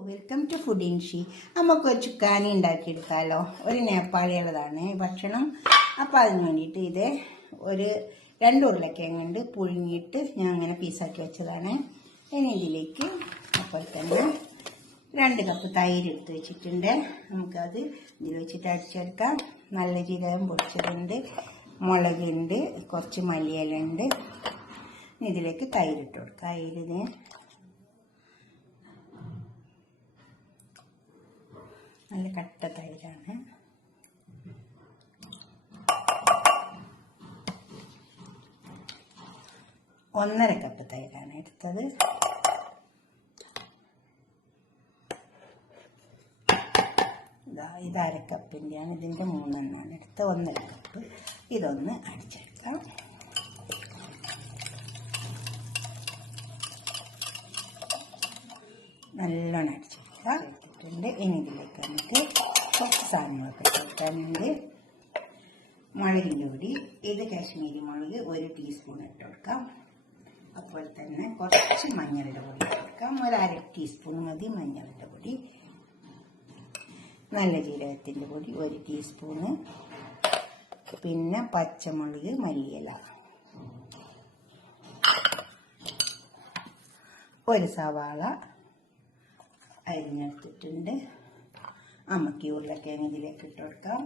Welcome to food ഇൻഷി. നമുക്കൊരു ചുക്കാനി ഉണ്ടാക്കിയെടുക്കാമല്ലോ. ഒരു നേപ്പാളിയുള്ളതാണ് ഭക്ഷണം. അപ്പോൾ അതിന് വേണ്ടിയിട്ട് ഇത് ഒരു 2 ഉരുളക്കിഴങ്ങുണ്ട്, പുഴുങ്ങിയിട്ട് ഞാൻ അങ്ങനെ പീസാക്കി വെച്ചതാണ്. ഇനി ഇതിലേക്ക് അപ്പോൾ തന്നെ 2 കപ്പ് തൈര് എടുത്ത് വെച്ചിട്ടുണ്ട്. നമുക്കത് ഇതിൽ വെച്ചിട്ട് അടിച്ചെടുക്കാം. നല്ല ജീരകം പൊടിച്ചതുണ്ട്, മുളകുണ്ട്, കുറച്ച് മല്ലിയിലുണ്ട്. ഇതിലേക്ക് തൈര് ഇട്ട് കൊടുക്കാം. തൈരിന് നല്ല കട്ട തൈരാണ്. ഒന്നര കപ്പ് തൈരാണ് എടുത്തത്. ഇത് അരക്കപ്പിൻ്റെയാണ്. ഇതിൻ്റെ 3 എണ്ണമാണ് എടുത്തത്. 1.5 കപ്പ്. ഇതൊന്ന് അടിച്ചെടുക്കാം. നല്ലോണം അടിച്ചെടുക്കാം. ഇനി ഇതിലേക്ക് വന്നിട്ട് കുറച്ച് സാധനങ്ങളൊക്കെ ചേർക്കാനുണ്ട്. മുളകിൻ്റെ പൊടി, ഇത് കാശ്മീരി മുളക് 1 ടീസ്പൂൺ ഇട്ട് കൊടുക്കാം. അപ്പോൾ തന്നെ കുറച്ച് മഞ്ഞളുടെ പൊടി ഇട്ട് കൊടുക്കാം. 1/2 ടീസ്പൂൺ മതി മഞ്ഞളുടെ പൊടി. നല്ല ജീരകത്തിൻ്റെ പൊടി 1 ടീസ്പൂണ്. പിന്നെ പച്ചമുളക്, മല്ലിയില, 1 സവാള അരിഞ്ഞെടുത്തിട്ടുണ്ട്. നമുക്ക് ഉരുളക്കിഴങ്ങ് ഇതിലേക്ക് ഇട്ട് കൊടുക്കാം.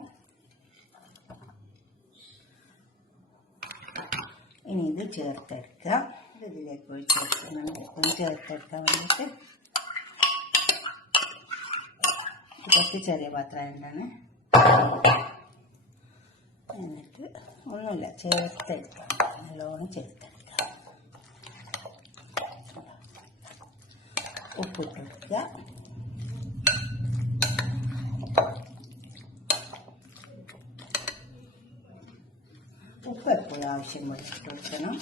ഇനി ഇത് ചേർത്തെടുക്കുക. ഇതിലേക്ക് ഒഴിച്ചെടുക്കുന്നുണ്ട്. ചേർത്തെടുക്കാൻ വേണ്ടിയിട്ട് കുറച്ച് ചെറിയ പാത്രമാണ്. എന്നിട്ട് ഒന്നുമില്ല, ചേർത്തെടുക്കാം. നല്ലോണം ചേർത്തെടുക്കാം. ഉപ്പിട്ട് കൊടുക്കുക. ഉപ്പ് എപ്പോഴും ആവശ്യം പോലെ ഇട്ട് കൊടുക്കണം.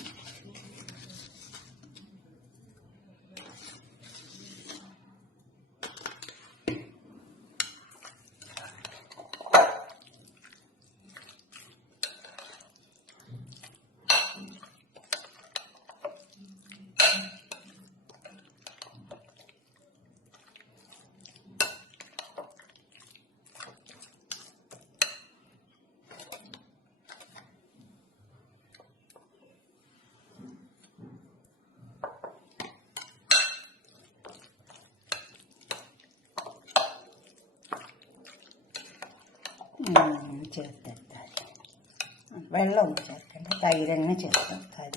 ചേർത്തെടുത്താൽ വെള്ളമൊന്നും ചേർക്കണ്ട, തൈരെണ്ണ ചേർത്തെടുത്താൽ.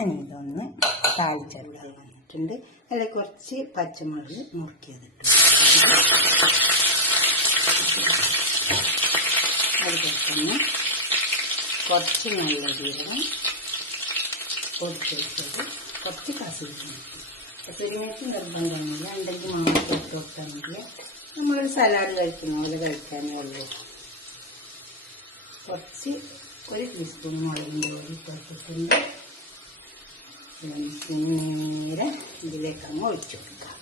ഇനി ഇതൊന്ന് താളിച്ചെടുക്കാൻ വന്നിട്ടുണ്ട്. അതിൽ കുറച്ച് പച്ചമുളക് മുറിക്കിയതിട്ട് അതുപോലെ തന്നെ കുറച്ച് നല്ല ജീരകം പൊടിച്ച് വെച്ചത്, കുറച്ച് കസൂരി കസൂരിമേത്തി നിർബന്ധമില്ല, ഉണ്ടെങ്കിൽ മാത്രം ഇട്ട് കൊടുക്കാമെങ്കിൽ നമ്മളൊരു സലാഡ് കഴിക്കുന്ന പോലെ കഴിക്കാനേ ഉള്ളൂ. കുറച്ച് 1 ടീസ്പൂൺ മുളകിൻ്റെ പൊടി ഇട്ടിട്ടുണ്ട്. നേരെ ഇതിലേക്ക് ഒഴിച്ചു കൊടുക്കാം.